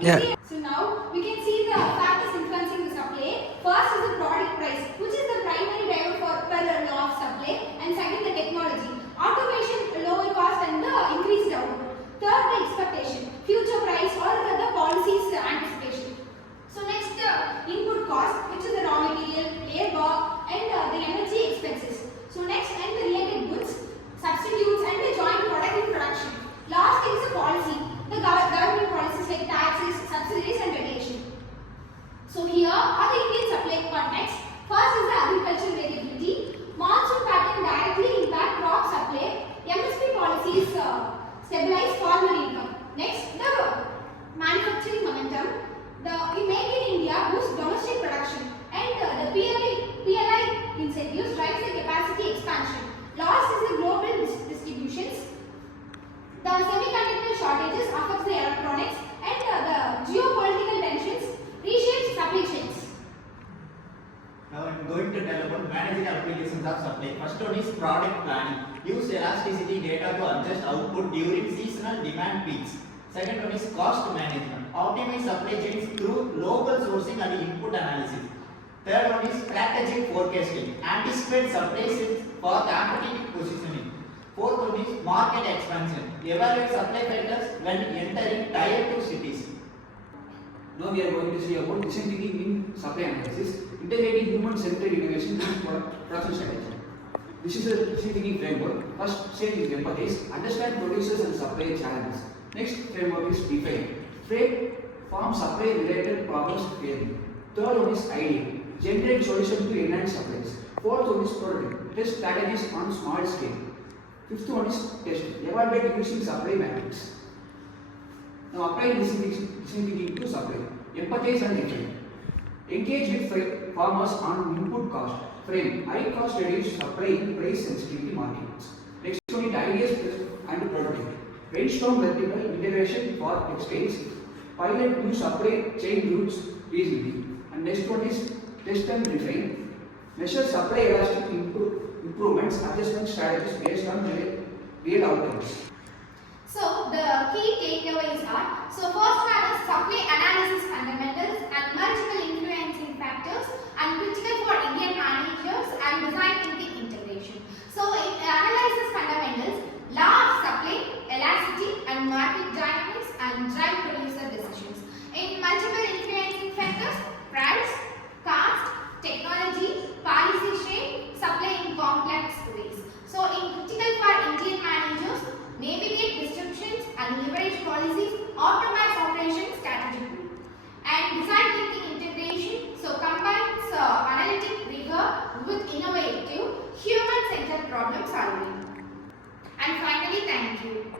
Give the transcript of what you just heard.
Yeah. So now we can see the factors influencing the supply. First is the product price, which is the primary driver for per law of supply, and second the technology, automation, lower cost, and the increased output. Third, the expectation, future price, or the policies anticipation. So next, input cost, which is the raw material, labor, and the energy expenses. So next, and the related goods, substitutes, and the joint product in production. Last is the policy, the government policies like taxes, subsidies, and regulation. So here are the Indian supply context. First is the agricultural variability. Monsoon pattern directly impact crop supply. MSP policies stabilize farmer income. Next, the manufacturing momentum. The Make in India boosts domestic production, and the PLI incentives drives the capacity expansion. Last is the global distributions. The semiconductor shortages affects the electronics, and the geopolitical tensions reshapes supply chains. Now I am going to tell about managing applications of supply. First one is product planning. Use elasticity data to adjust output during seasonal demand peaks. Second one is cost management. Optimize supply chains through local sourcing and input analysis. Third one is strategic forecasting. Anticipate supply shifts for competitive positioning. Fourth one is market expansion. Evaluate supply factors when entering tier 2 cities. Now we are going to see about decision thinking in supply analysis, integrating human-centered innovation in production strategy. This is a decision thinking framework. First stage is empathize, understand producers and supplier challenges. Next framework is define, form supply related problems clearly. Third one is idea, generate solution to enhance supplies. Fourth one is prototype, test strategies on small scale. Fifth one is test, evaluate using supply matrix. Now apply decision thinking to supply. Empathize and define. Engage with farmers on input cost. Frame, high cost reduce supply in price sensitivity markets. Next one is ideas and prototype. Brainstorm vertical integration for textiles. Pilot new supply chain routes easily. And next one is test and refine. Measure supply elastic improvements, adjustment strategies based on real outcomes. So the key takeaways are, so first one is supply analysis fundamentals and multiple influencing factors and critical for Indian managers and design thinking integration. So it analyzes fundamentals, law of supply, elasticity and market dynamics and drive producer decisions. In multiple influencing factors, price, cost, technology, policy shape, supply in complex ways. So in critical for Indian managers, navigate disruptions and leverage policies, optimize operations strategically. And design thinking integration, so combines analytic rigor with innovative human-centered problem solving. And finally, thank you.